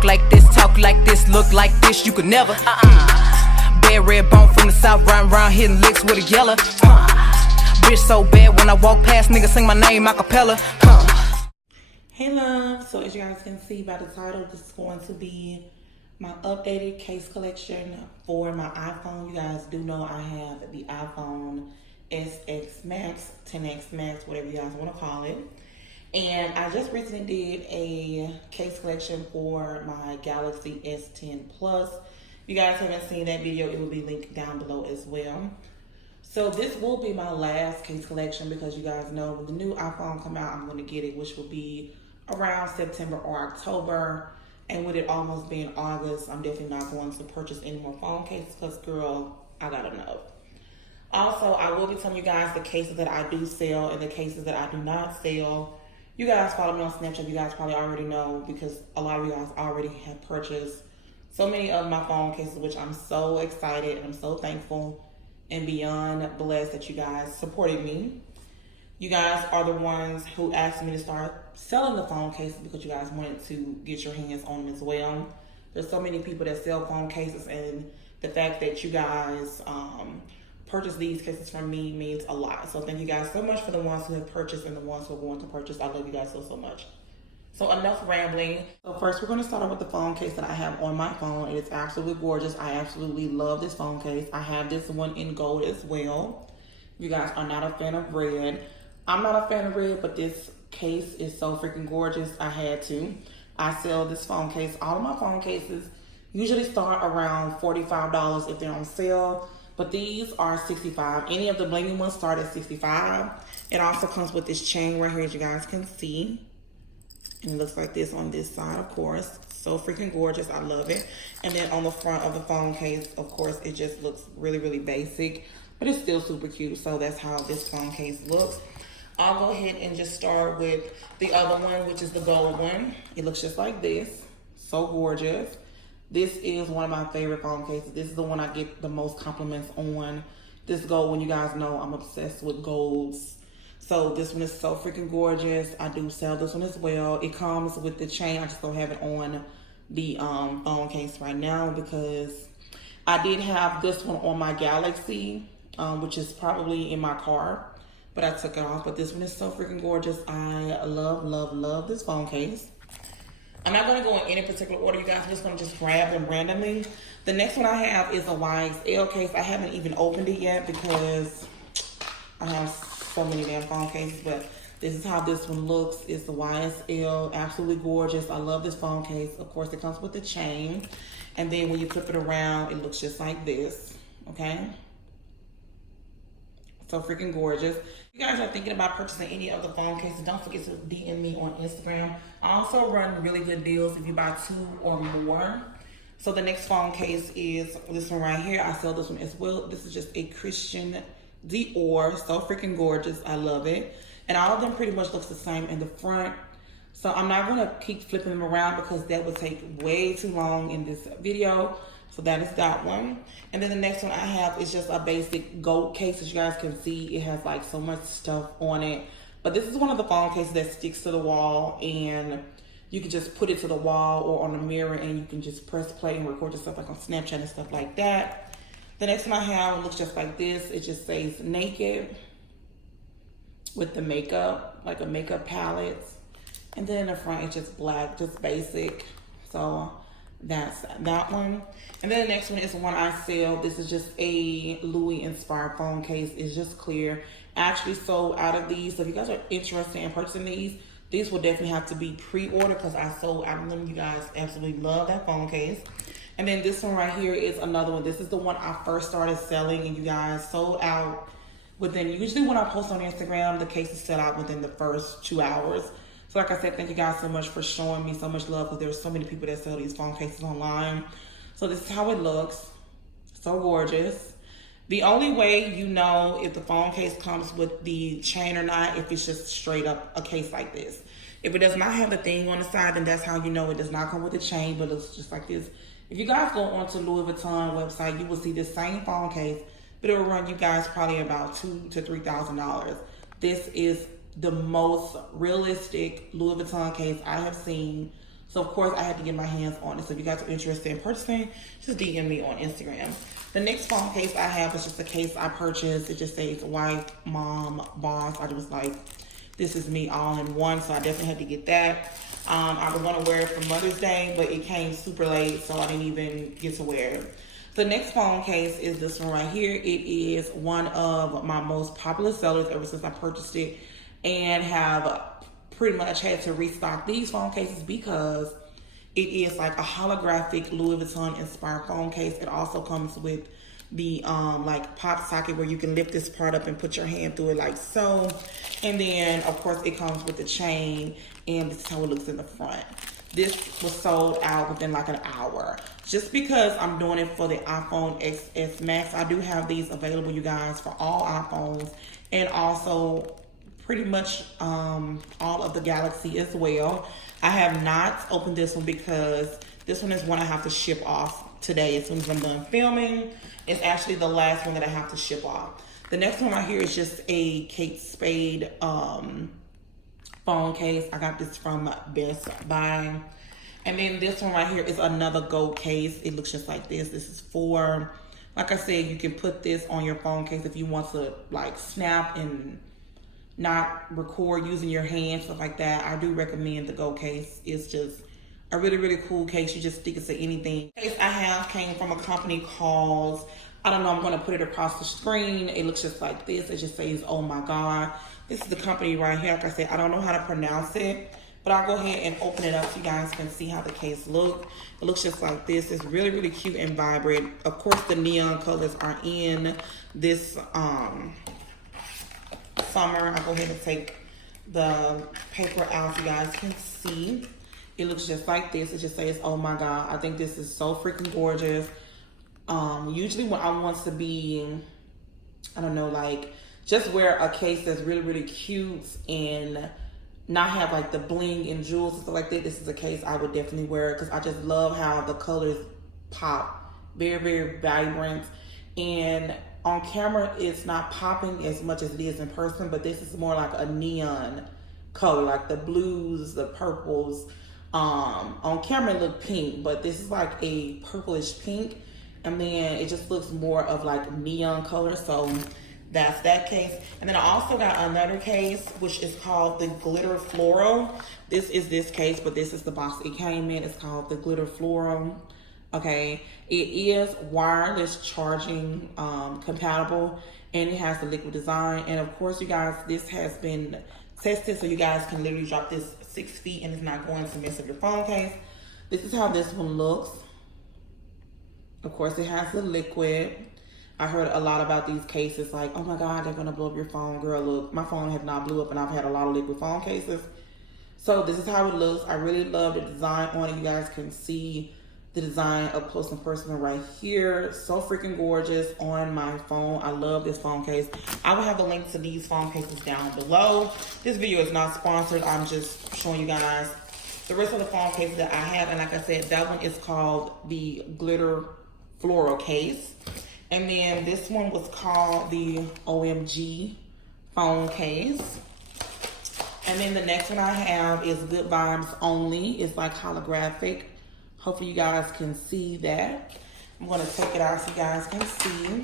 walk like this, talk like this, look like this, you could never. Bad red bone from the south, riding around hitting licks with a yellow. Bitch so bad when I walk past, niggas sing my name a cappella. Hey love, so as you guys can see by the title, this is going to be my updated case collection for my iPhone. You guys do know I have the iPhone SX Max, 10X Max, whatever you guys want to call it. And I just recently did a case collection for my Galaxy S10 Plus. If you guys haven't seen that video, it will be linked down below as well. So this will be my last case collection because you guys know when the new iPhone come out, I'm going to get it, which will be around September or October. And with it almost being August, I'm definitely not going to purchase any more phone cases because, girl, I got enough. Also, I will be telling you guys the cases that I do sell and the cases that I do not sell. You guys follow me on Snapchat. You guys probably already know because a lot of you guys already have purchased so many of my phone cases, which I'm so excited and I'm so thankful and beyond blessed that you guys supported me. You guys are the ones who asked me to start selling the phone cases because you guys wanted to get your hands on them as well. There's so many people that sell phone cases, and the fact that you guys purchase these cases from me means a lot. So thank you guys so much for the ones who have purchased and the ones who are going to purchase. I love you guys so much. So enough rambling. So first we're going to start off with the phone case that I have on my phone. It is absolutely gorgeous. I absolutely love this phone case. I have this one in gold as well. You guys are not a fan of red. I'm not a fan of red, but this case is so freaking gorgeous. I had to. I sell this phone case. All of my phone cases usually start around $45 if they're on sale, but these are $65. Any of the blingy ones start at $65. It also comes with this chain right here, as you guys can see. And it looks like this on this side, of course. So freaking gorgeous. I love it. And then on the front of the phone case, of course, it just looks really basic, but it's still super cute. So that's how this phone case looks. I'll go ahead and just start with the other one, which is the gold one. It looks just like this. So gorgeous. This is one of my favorite phone cases. This is the one I get the most compliments on. This gold one, you guys know I'm obsessed with golds. So this one is so freaking gorgeous. I do sell this one as well. It comes with the chain. I just don't have it on the phone case right now because I did have this one on my Galaxy, which is probably in my car. But I took it off. But this one is so freaking gorgeous. I love this phone case. I'm not going to go in any particular order, you guys. I'm just going to grab them randomly. The next one I have is a YSL case. I haven't even opened it yet because I have so many damn phone cases. But this is how this one looks. It's the YSL. Absolutely gorgeous. I love this phone case. Of course, it comes with the chain. And then when you flip it around, it looks just like this. Okay? So freaking gorgeous. If you guys are thinking about purchasing any of the phone cases, don't forget to DM me on Instagram. I also run really good deals if you buy 2 or more. So the next phone case is this one right here. I sell this one as well. This is just a Christian Dior. So freaking gorgeous. I love it. And all of them pretty much looks the same in the front. So I'm not going to keep flipping them around because that would take way too long in this video. So that is that one. And then the next one I have is just a basic gold case. As you guys can see, it has like so much stuff on it. But this is one of the phone cases that sticks to the wall, and you can just put it to the wall or on the mirror, and you can just press play and record yourself like on Snapchat and stuff like that. The next one I have looks just like this. It just says naked with the makeup, like a makeup palette. And then in the front, it's just black, just basic. So that's that one. And then the next one is the one I sell. This is just a Louis inspired phone case. It's just clear. I actually sold out of these. So if you guys are interested in purchasing these will definitely have to be pre-ordered because I sold out of them. You guys absolutely love that phone case. And then this one right here is another one. This is the one I first started selling, and you guys sold out within, usually when I post on Instagram, the cases sell out within the first 2 hours. So like I said, thank you guys so much for showing me so much love because there's so many people that sell these phone cases online. So this is how it looks. So gorgeous. The only way you know if the phone case comes with the chain or not, if it's just straight up a case like this. If it does not have the thing on the side, then that's how you know it does not come with a chain, but it looks just like this. If you guys go onto Louis Vuitton website, you will see the same phone case, but it will run you guys probably about $2,000 to $3,000. This is the most realistic Louis Vuitton case I have seen. So of course I had to get my hands on it. So if you guys are interested in purchasing, just DM me on Instagram. The next phone case I have is just a case I purchased. It just says wife, mom, boss. I was like, this is me all in one. So I definitely had to get that. I was gonna wear it for Mother's Day, but it came super late, so I didn't even get to wear it. The next phone case is this one right here. It is one of my most popular sellers ever since I purchased it, and have pretty much had to restock these phone cases because it is like a holographic Louis Vuitton inspired phone case. It also comes with the like pop socket where you can lift this part up and put your hand through it like so. And then of course it comes with the chain, and this is how it looks in the front. This was sold out within like an hour. Just because I'm doing it for the iPhone XS Max, I do have these available, you guys, for all iPhones, and also pretty much all of the Galaxy as well. I have not opened this one because this one is one I have to ship off today as soon as I'm done filming. It's actually the last one that I have to ship off. The next one right here is just a Kate Spade phone case. I got this from Best Buy. And then this one right here is another gold case. It looks just like this. This is for, like I said, you can put this on your phone case if you want to like snap and not record using your hands, stuff like that. I do recommend the gold case. It's just a really, really cool case. You just stick it to anything. The case I have came from a company called, I don't know, I'm gonna put it across the screen. It looks just like this. It just says, oh my God. This is the company right here. Like I said, I don't know how to pronounce it, but I'll go ahead and open it up so you guys can see how the case looks. It looks just like this. It's really, really cute and vibrant. Of course, the neon colors are in this summer. I'll go ahead and take the paper out so you guys can see. It looks just like this. It just says, oh my God. I think this is so freaking gorgeous. Usually when I want to be, I don't know, like just wear a case that's really, really cute and not have like the bling and jewels and stuff like that, this is a case I would definitely wear because I just love how the colors pop. Very, very vibrant. And on camera, it's not popping as much as it is in person, but this is more like a neon color, like the blues, the purples. On camera it looked pink, but this is like a purplish pink. And then it just looks more of like neon color. So that's that case. And then I also got another case, which is called the Glitter Floral. This is this case, but this is the box it came in. It's called the Glitter Floral. Okay, it is wireless charging compatible, and it has the liquid design. And of course, you guys, this has been tested, so you guys can literally drop this 6 feet and it's not going to mess up your phone case. This is how this one looks. Of course, it has the liquid. I heard a lot about these cases, like, oh my God, they're gonna blow up your phone. Girl, look, my phone has not blew up, and I've had a lot of liquid phone cases. So this is how it looks. I really love the design on it. You guys can see the design up close and personal right here. So freaking gorgeous on my phone. I love this phone case. I will have a link to these phone cases down below. This video is not sponsored. I'm just showing you guys the rest of the phone cases that I have. And like I said, that one is called the Glitter Floral case. And then this one was called the OMG phone case. And then the next one I have is Good Vibes Only. It's like holographic. Hopefully you guys can see that. I'm gonna take it out so you guys can see.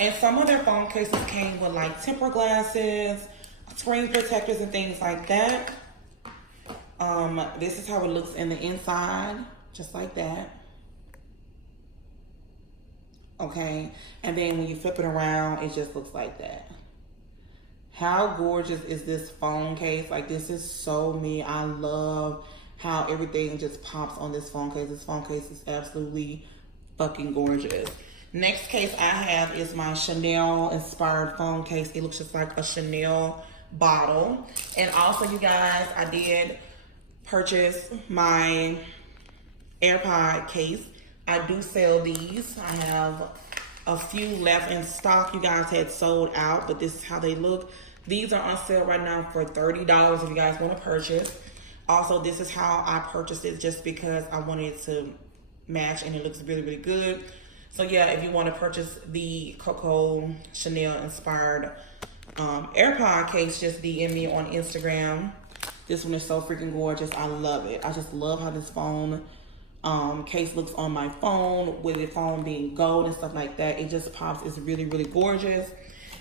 And some of their phone cases came with like temper glasses, screen protectors and things like that. This is how it looks in the inside, just like that. Okay, and then when you flip it around, it just looks like that. How gorgeous is this phone case? Like, this is so me. I love how everything just pops on this phone case. This phone case is absolutely fucking gorgeous. Next case I have is my Chanel inspired phone case. It looks just like a Chanel bottle. And also, you guys, I did purchase my AirPod case. I do sell these. I have a few left in stock. You guys had sold out, but this is how they look. These are on sale right now for $30 if you guys want to purchase. Also, this is how I purchased it, just because I wanted it to match and it looks really, really good. So yeah, if you want to purchase the Coco Chanel inspired AirPod case, just DM me on Instagram. This one is so freaking gorgeous. I love it. I just love how this phone case looks on my phone, with the phone being gold and stuff like that. It just pops. It's really, really gorgeous.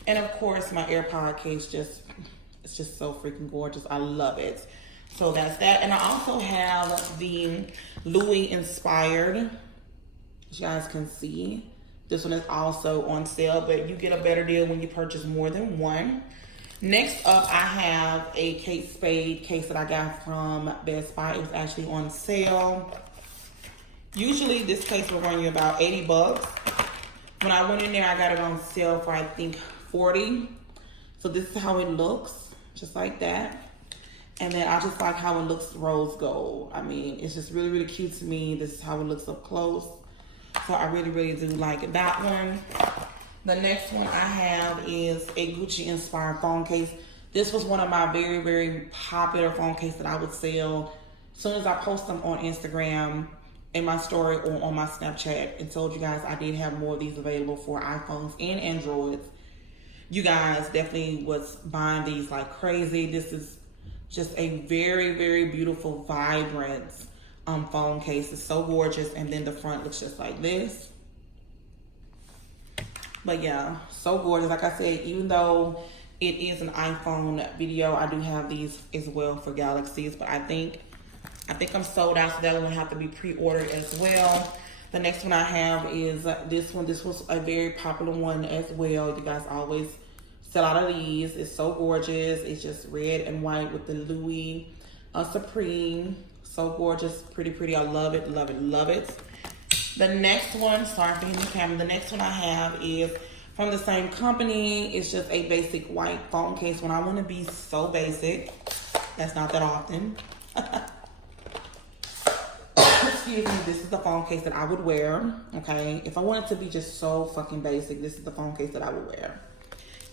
And of course, my AirPod case it's just so freaking gorgeous. I love it. So that's that. And I also have the Louis inspired, as you guys can see. This one is also on sale, but you get a better deal when you purchase more than one. Next up, I have a Kate Spade case that I got from Best Buy. It was actually on sale. Usually this case will run you about 80 bucks. When I went in there, I got it on sale for I think 40. So this is how it looks, just like that. And then I just like how it looks rose gold. I mean, it's just really, really cute to me. This is how it looks up close. So I really, really do like that one. The next one I have is a Gucci inspired phone case. This was one of my very, very popular phone cases that I would sell as soon as I post them on Instagram, in my story, or on my Snapchat, and told you guys I did have more of these available for iPhones and Androids. You guys definitely was buying these like crazy. This is just a very, very beautiful, vibrant phone case. It's so gorgeous. And then the front looks just like this. But yeah, so gorgeous. Like I said, even though it is an iPhone video, I do have these as well for Galaxies, but I think I'm sold out, so that one will have to be pre-ordered as well. The next one I have is this one. This was a very popular one as well. You guys always sell out of these. It's so gorgeous. It's just red and white with the Louis Supreme. So gorgeous, pretty, pretty. I love it, love it, love it. The next one, sorry for hitting the camera. The next one I have is from the same company. It's just a basic white phone case. When I want to be so basic, that's not that often. Excuse me, this is the phone case that I would wear, okay? If I wanted to be just so fucking basic, this is the phone case that I would wear.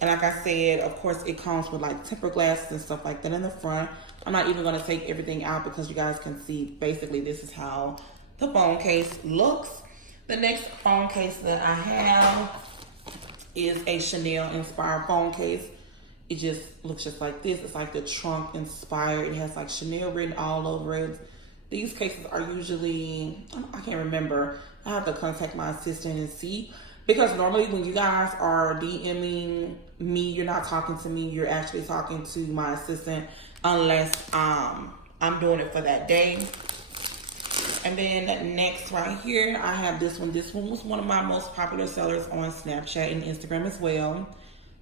And like I said, of course, it comes with like tempered glasses and stuff like that in the front. I'm not even gonna take everything out because you guys can see, basically, this is how the phone case looks. The next phone case that I have is a Chanel inspired phone case. It just looks just like this. It's like the trunk inspired. It has like Chanel written all over it. These cases are usually, I can't remember. I have to contact my assistant and see. Because normally when you guys are DMing me, you're not talking to me. You're actually talking to my assistant unless I'm doing it for that day. And then next right here, I have this one. This one was one of my most popular sellers on Snapchat and Instagram as well.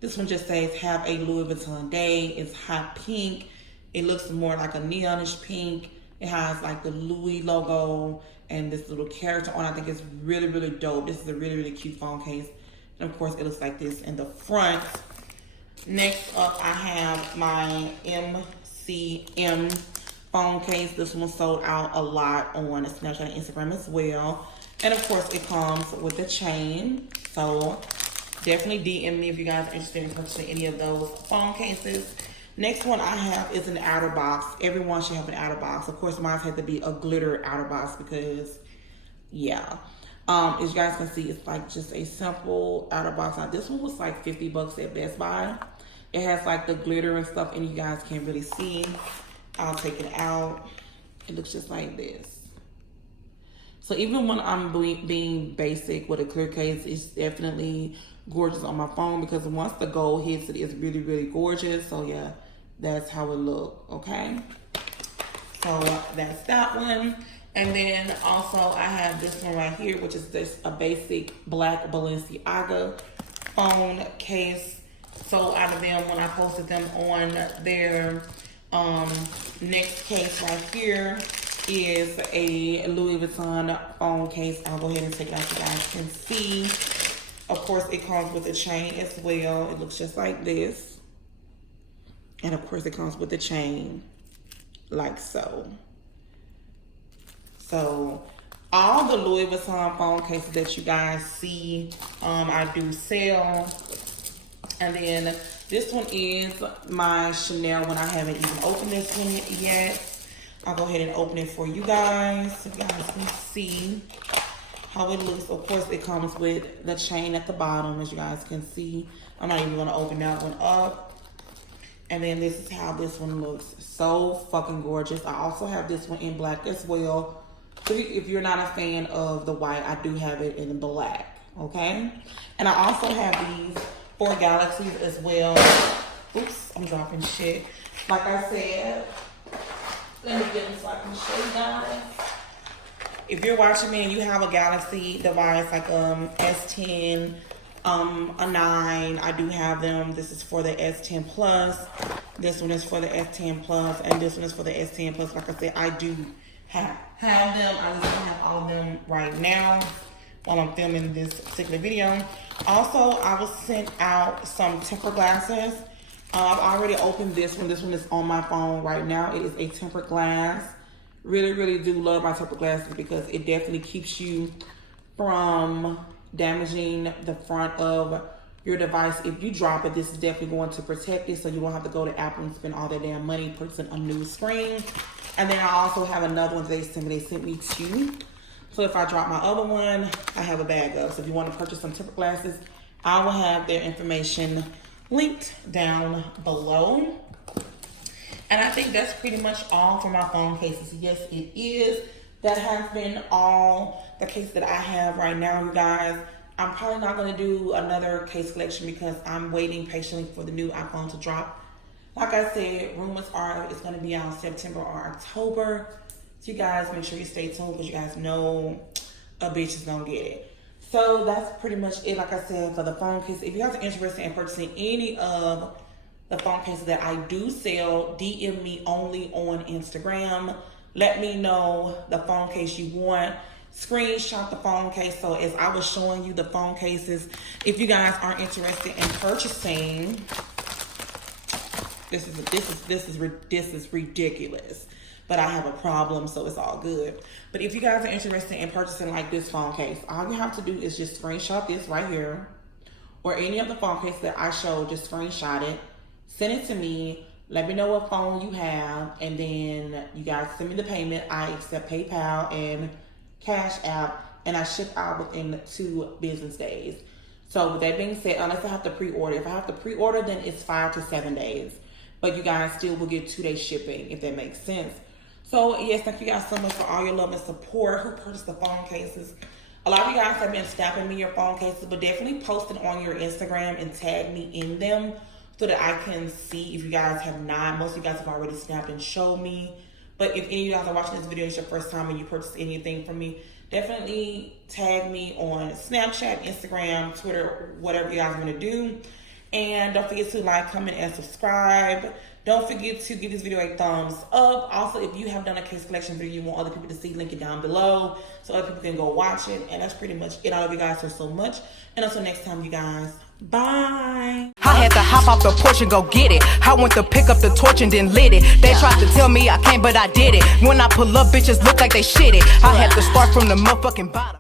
This one just says, have a Louis Vuitton day. It's hot pink. It looks more like a neonish pink. It has like the Louis logo and this little character on. I think it's really, really dope. This is a really, really cute phone case. And of course, it looks like this in the front. Next up, I have my MCM phone case. This one sold out a lot on Snapchat and Instagram as well. And of course, it comes with a chain. So definitely DM me if you guys are interested in purchasing any of those phone cases. Next one I have is an outer box. Everyone should have an outer box. Of course, mine had to be a glitter outer box because, yeah. As you guys can see, it's like just a simple outer box. Now, this one was like 50 bucks at Best Buy. It has like the glitter and stuff, and you guys can't really see. I'll take it out. It looks just like this. So even when I'm being basic with a clear case, it's definitely gorgeous on my phone because once the gold hits it, it's really, really gorgeous. So yeah, that's how it look, okay? So that's that one. And then also I have this one right here, which is just a basic black Balenciaga phone case. So out of them, when I posted them on their next case right here is a Louis Vuitton phone case. I'll go ahead and take it out so you guys can see. Of course, it comes with a chain as well. It looks just like this. And of course, it comes with a chain like so. So all the Louis Vuitton phone cases that you guys see, I do sell. And then this one is my Chanel one. I haven't even opened this one yet. I'll go ahead and open it for you guys so you guys can see how it looks. Of course, it comes with the chain at the bottom, as you guys can see. I'm not even going to open that one up. And then this is how this one looks. So fucking gorgeous. I also have this one in black as well. So if you're not a fan of the white, I do have it in black, okay? And I also have these 4 galaxies as well. Oops, I'm dropping shit. Like I said, let me get them so I can show you guys. If you're watching me and you have a Galaxy device like S10, a 9, I do have them. This is for the S10 Plus. This one is for the S10 Plus, and this one is for the S10 Plus. Like I said, I do have them. I just don't have all of them right now while I'm filming this particular video. Also, I was sent out some tempered glasses. I've already opened this one. This one is on my phone right now. It is a tempered glass. Really, really do love my tempered glasses because it definitely keeps you from damaging the front of your device. If you drop it, this is definitely going to protect it, so you won't have to go to Apple and spend all that damn money purchasing a new screen. And then I also have another one they sent me 2. So if I drop my other one, I have a bag of. So if you want to purchase some tempered glasses, I will have their information linked down below. And I think that's pretty much all for my phone cases. Yes, it is. That has been all the cases that I have right now, you guys. I'm probably not going to do another case collection because I'm waiting patiently for the new iPhone to drop. Like I said, rumors are it's going to be out September or October. So you guys make sure you stay tuned because you guys know a bitch is going to get it. So that's pretty much it, like I said, for the phone case. If you guys are interested in purchasing any of the phone cases that I do sell, DM me only on Instagram. Let me know the phone case you want. Screenshot the phone case. So as I was showing you the phone cases, if you guys are interested in purchasing, this is ridiculous. But I have a problem, so it's all good. But if you guys are interested in purchasing like this phone case, all you have to do is just screenshot this right here, or any of the phone cases that I showed, just screenshot it, send it to me, let me know what phone you have, and then you guys send me the payment. I accept PayPal and Cash App, and I ship out within 2 business days. So with that being said, unless I have to pre-order, if I have to pre-order, then it's 5 to 7 days. But you guys still will get 2-day shipping, if that makes sense. So yes, thank you guys so much for all your love and support who purchased the phone cases. A lot of you guys have been snapping me your phone cases, but definitely post it on your Instagram and tag me in them so that I can see if you guys have not. Most of you guys have already snapped and showed me. But if any of you guys are watching this video, it's your first time and you purchased anything from me, definitely tag me on Snapchat, Instagram, Twitter, whatever you guys want to do. And don't forget to like, comment, and subscribe. Don't forget to give this video a thumbs up. Also, if you have done a case collection video you want other people to see, link it down below so other people can go watch it. And that's pretty much it. I love you guys so much. And until next time, you guys, bye. I had to hop off the porch and go get it. I went to pick up the torch and then lit it. They tried to tell me I can't, but I did it. When I pull up, bitches look like they shit it. I had to start from the motherfucking bottom.